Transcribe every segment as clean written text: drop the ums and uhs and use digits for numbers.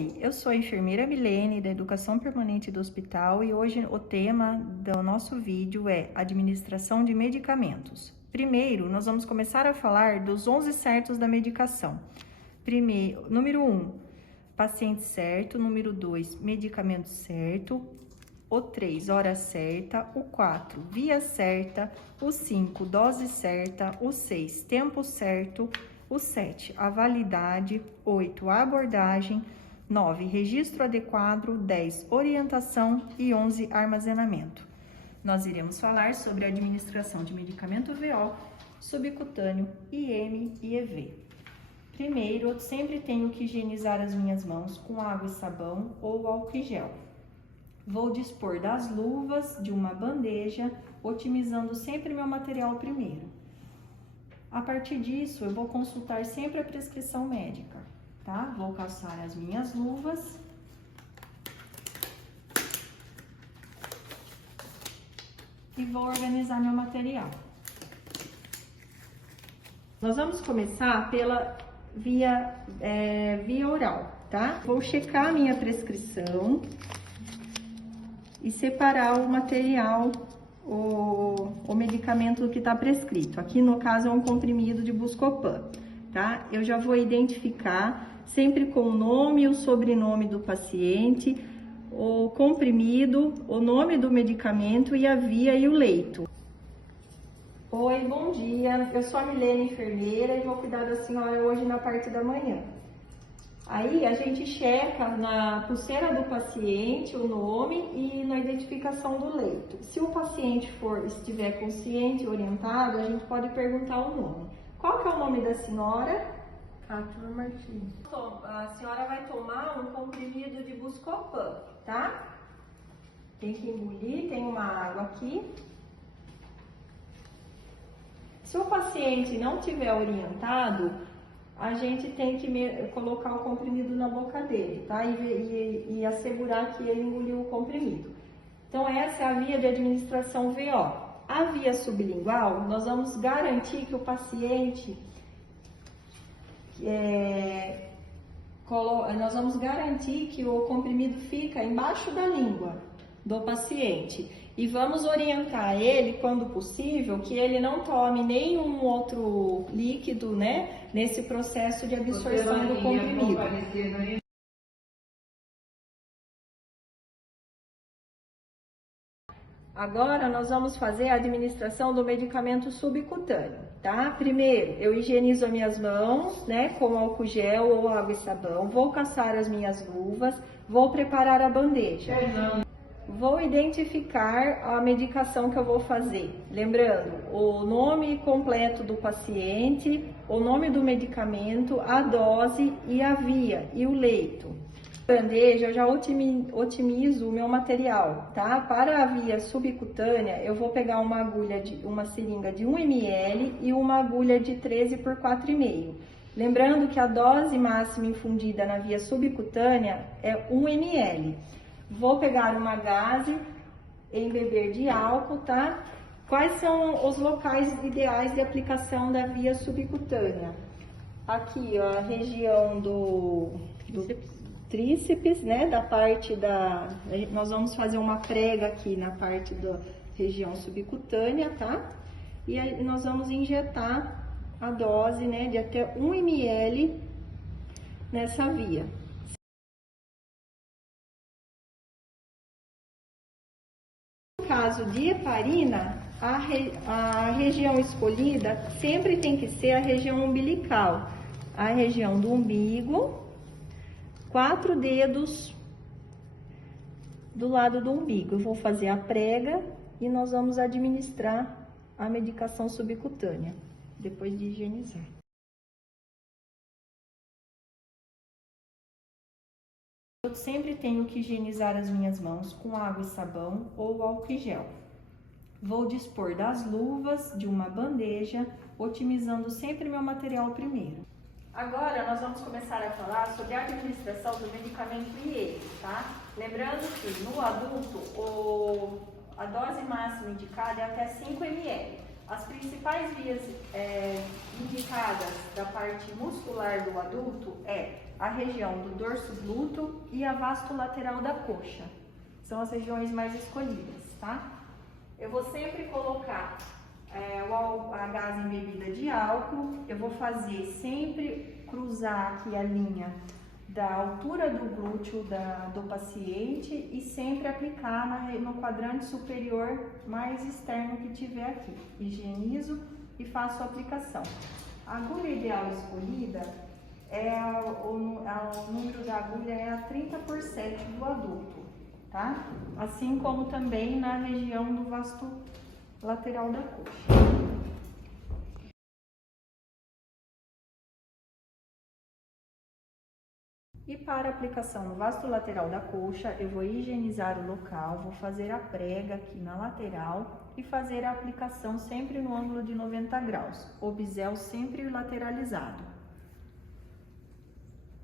Oi, eu sou a enfermeira Milene, da Educação Permanente do Hospital, e hoje o tema do nosso vídeo é administração de medicamentos. Primeiro, nós vamos começar a falar dos 11 certos da medicação. Primeiro, número 1, paciente certo. Número 2, medicamento certo. O 3, hora certa. O 4, via certa. O 5, dose certa. O 6, tempo certo. O 7, a validade. 8, a abordagem. 9, registro adequado. 10, orientação. E 11, armazenamento. Nós iremos falar sobre a administração de medicamento VO, subcutâneo, IM e EV. Primeiro, eu sempre tenho que higienizar as minhas mãos com água e sabão ou álcool e gel. Vou dispor das luvas, de uma bandeja, otimizando sempre meu material primeiro. A partir disso, eu vou consultar sempre a prescrição médica, tá? Vou calçar as minhas luvas. E vou organizar meu material. Nós vamos começar pela via oral, tá? Vou checar a minha prescrição e separar o material, o medicamento que está prescrito. Aqui no caso é um comprimido de Buscopan, tá? Eu já vou identificar sempre com o nome e o sobrenome do paciente, o comprimido, o nome do medicamento e a via e o leito. Oi, bom dia. Eu sou a Milene, enfermeira, e vou cuidar da senhora hoje na parte da manhã. Aí a gente checa na pulseira do paciente o nome e na identificação do leito. Se o paciente estiver consciente e orientado, a gente pode perguntar o nome. Qual que é o nome da senhora? Cátia Martins. A senhora vai tomar um comprimido de Buscopan, tá? Tem que engolir, tem uma água aqui. Se o paciente não tiver orientado, a gente tem que colocar o comprimido na boca dele, tá? E assegurar que ele engoliu o comprimido. Então, essa é a via de administração VO. A via sublingual, nós vamos garantir que o paciente... nós vamos garantir que o comprimido fica embaixo da língua do paciente. E vamos orientar ele, quando possível, que ele não tome nenhum outro líquido, né, nesse processo de absorção do comprimido. Agora, nós vamos fazer a administração do medicamento subcutâneo, tá? Primeiro, eu higienizo as minhas mãos, né, com álcool gel ou água e sabão. Vou calçar as minhas luvas, vou preparar a bandeja. Vou identificar a medicação que eu vou fazer, lembrando o nome completo do paciente, o nome do medicamento, a dose e a via e o leito. Bandeja, eu já otimizo o meu material, tá? Para a via subcutânea, eu vou pegar uma seringa de 1 ml e uma agulha de 13 por 4,5. Lembrando que a dose máxima infundida na via subcutânea é 1 ml. Vou pegar uma gaze, embeber de álcool, tá? Quais são os locais ideais de aplicação da via subcutânea? Aqui, ó, a região do tríceps, né? Da parte da... Nós vamos fazer uma prega aqui na parte da região subcutânea, tá? E aí nós vamos injetar a dose, né? De até 1 ml nessa via. No caso de heparina, a região escolhida sempre tem que ser a região umbilical, a região do umbigo, 4 dedos do lado do umbigo. Eu vou fazer a prega e nós vamos administrar a medicação subcutânea, depois de higienizar. Eu sempre tenho que higienizar as minhas mãos com água e sabão ou álcool e gel. Vou dispor das luvas, de uma bandeja, otimizando sempre meu material primeiro. Agora nós vamos começar a falar sobre a administração do medicamento IM, tá? Lembrando que no adulto a dose máxima indicada é até 5 ml. As principais vias indicadas da parte muscular do adulto é a região do dorso glúteo e a vasto lateral da coxa. São as regiões mais escolhidas, tá? Eu vou sempre colocar a gás embebida de álcool. Eu vou fazer sempre cruzar aqui a linha da altura do glúteo do paciente e sempre aplicar no quadrante superior mais externo que tiver aqui. Higienizo e faço a aplicação. A agulha ideal escolhida o número da agulha é a 30/7 do adulto, tá? Assim como também na região do vasto lateral da coxa. E para a aplicação no vasto lateral da coxa, eu vou higienizar o local, vou fazer a prega aqui na lateral e fazer a aplicação sempre no ângulo de 90 graus, o bisel sempre lateralizado.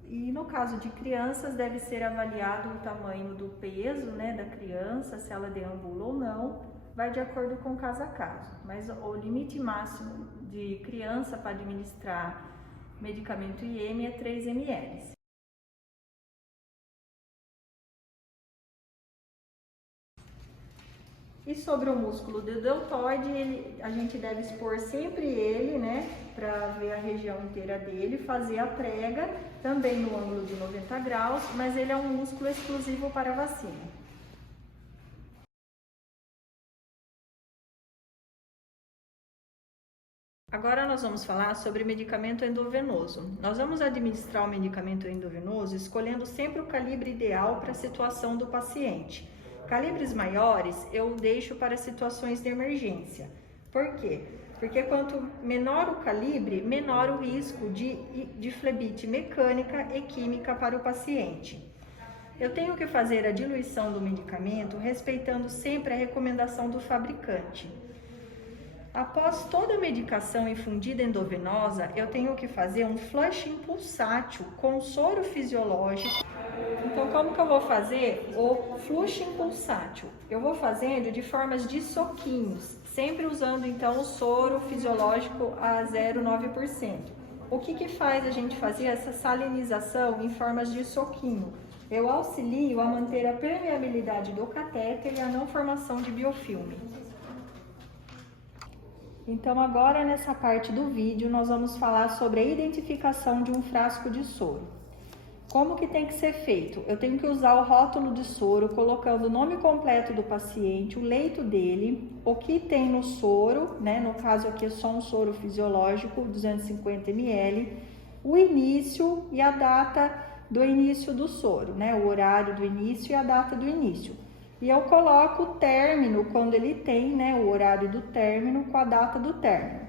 E no caso de crianças, deve ser avaliado o tamanho do peso, né, da criança, se ela deambula ou não, vai de acordo com caso a caso. Mas o limite máximo de criança para administrar medicamento IM é 3 ml. E sobre o músculo do deltoide, a gente deve expor sempre ele, né, para ver a região inteira dele, fazer a prega, também no ângulo de 90 graus, mas ele é um músculo exclusivo para a vacina. Agora nós vamos falar sobre medicamento endovenoso. Nós vamos administrar o medicamento endovenoso escolhendo sempre o calibre ideal para a situação do paciente. Calibres maiores eu deixo para situações de emergência. Por quê? Porque quanto menor o calibre, menor o risco de flebite mecânica e química para o paciente. Eu tenho que fazer a diluição do medicamento respeitando sempre a recomendação do fabricante. Após toda a medicação infundida endovenosa, eu tenho que fazer um flushing pulsátil com soro fisiológico. Então, como que eu vou fazer o flushing pulsátil? Eu vou fazendo de formas de soquinhos, sempre usando então o soro fisiológico a 0,9%. O que faz a gente fazer essa salinização em formas de soquinho? Eu auxilio a manter a permeabilidade do catéter e a não formação de biofilme. Então, agora nessa parte do vídeo, nós vamos falar sobre a identificação de um frasco de soro. Como que tem que ser feito? Eu tenho que usar o rótulo de soro, colocando o nome completo do paciente, o leito dele, o que tem no soro, né? No caso aqui é só um soro fisiológico, 250 ml, o início e a data do início do soro, né? O horário do início e a data do início. E eu coloco o término quando ele tem, né? O horário do término com a data do término.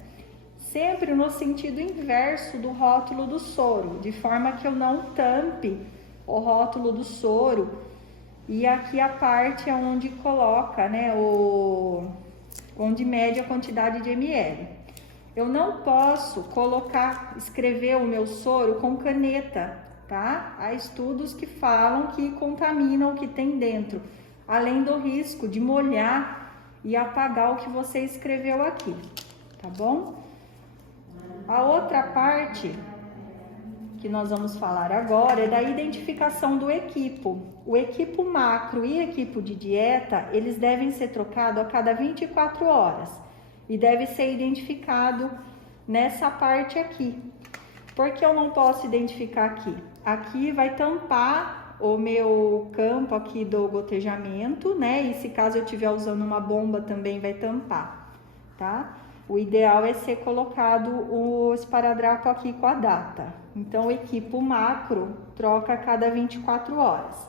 Sempre no sentido inverso do rótulo do soro, de forma que eu não tampe o rótulo do soro. E aqui a parte onde coloca, né? Onde mede a quantidade de ml. Eu não posso escrever o meu soro com caneta, tá? Há estudos que falam que contaminam o que tem dentro, além do risco de molhar e apagar o que você escreveu aqui, tá bom? A outra parte que nós vamos falar agora é da identificação do equipo. O equipo macro e equipo de dieta, eles devem ser trocados a cada 24 horas e deve ser identificado nessa parte aqui. Por que eu não posso identificar aqui? Aqui vai tampar o meu campo aqui do gotejamento, né? E se caso eu estiver usando uma bomba também vai tampar, tá? O ideal é ser colocado o esparadrapo aqui com a data. Então, o equipo macro troca a cada 24 horas.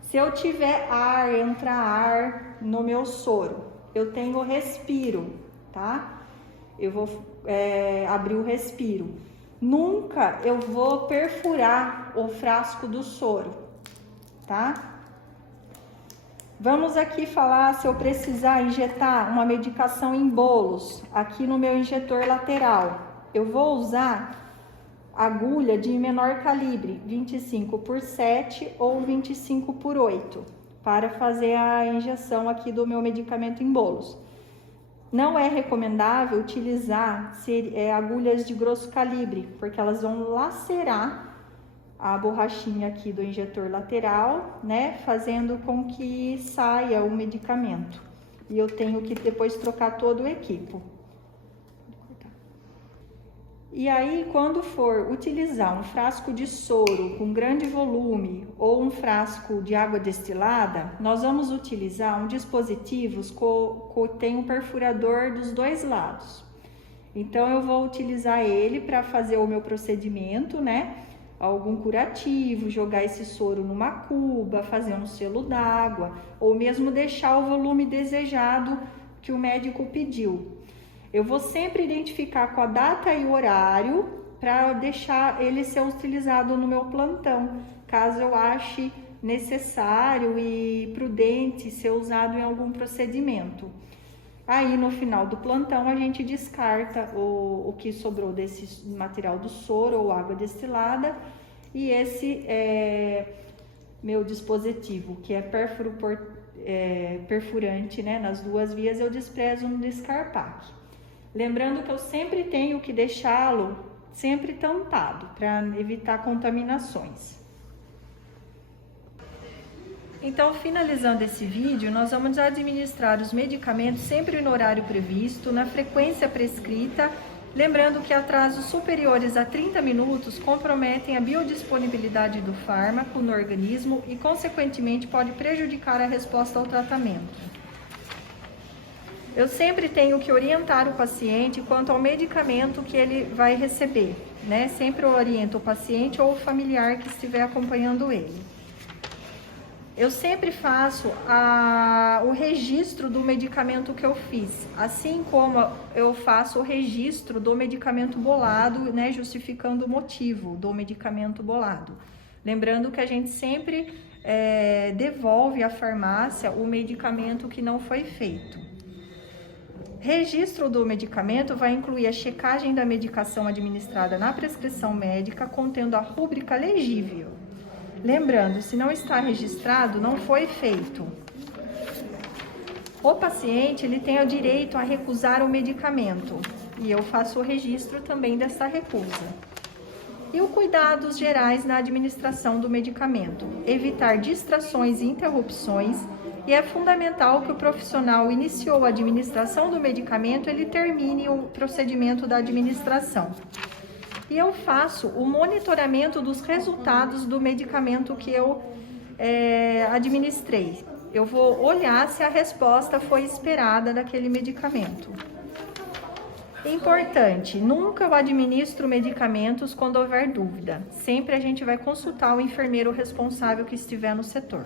Se eu tiver entra ar no meu soro, eu tenho respiro, tá? Eu vou abrir o respiro. Nunca eu vou perfurar o frasco do soro, tá? Vamos aqui falar se eu precisar injetar uma medicação em bolos, aqui no meu injetor lateral. Eu vou usar agulha de menor calibre, 25/7 ou 25/8, para fazer a injeção aqui do meu medicamento em bolos. Não é recomendável utilizar agulhas de grosso calibre, porque elas vão lacerar a borrachinha aqui do injetor lateral, né, fazendo com que saia o medicamento. E eu tenho que depois trocar todo o equipo. E aí, quando for utilizar um frasco de soro com grande volume ou um frasco de água destilada, nós vamos utilizar um dispositivo que tem um perfurador dos dois lados. Então, eu vou utilizar ele para fazer o meu procedimento, né? Algum curativo, jogar esse soro numa cuba, fazer um selo d'água, ou mesmo deixar o volume desejado que o médico pediu. Eu vou sempre identificar com a data e o horário para deixar ele ser utilizado no meu plantão, caso eu ache necessário e prudente ser usado em algum procedimento. Aí no final do plantão a gente descarta o que sobrou desse material do soro ou água destilada, e esse meu dispositivo, que é perfurante, né, nas duas vias, eu desprezo no Descarpac. Lembrando que eu sempre tenho que deixá-lo sempre tampado para evitar contaminações. Então, finalizando esse vídeo, nós vamos administrar os medicamentos sempre no horário previsto, na frequência prescrita, lembrando que atrasos superiores a 30 minutos comprometem a biodisponibilidade do fármaco no organismo e, consequentemente, pode prejudicar a resposta ao tratamento. Eu sempre tenho que orientar o paciente quanto ao medicamento que ele vai receber, né? Sempre eu oriento o paciente ou o familiar que estiver acompanhando ele. Eu sempre faço o registro do medicamento que eu fiz, assim como eu faço o registro do medicamento bolado, né? Justificando o motivo do medicamento bolado. Lembrando que a gente sempre devolve à farmácia o medicamento que não foi feito. Registro do medicamento vai incluir a checagem da medicação administrada na prescrição médica, contendo a rúbrica legível. Lembrando, se não está registrado, não foi feito. O paciente ele tem o direito a recusar o medicamento e eu faço o registro também dessa recusa. E os cuidados gerais na administração do medicamento: evitar distrações e interrupções. E é fundamental que o profissional iniciou a administração do medicamento, ele termine o procedimento da administração. E eu faço o monitoramento dos resultados do medicamento que eu administrei. Eu vou olhar se a resposta foi esperada daquele medicamento. Importante, nunca eu administro medicamentos quando houver dúvida. Sempre a gente vai consultar o enfermeiro responsável que estiver no setor.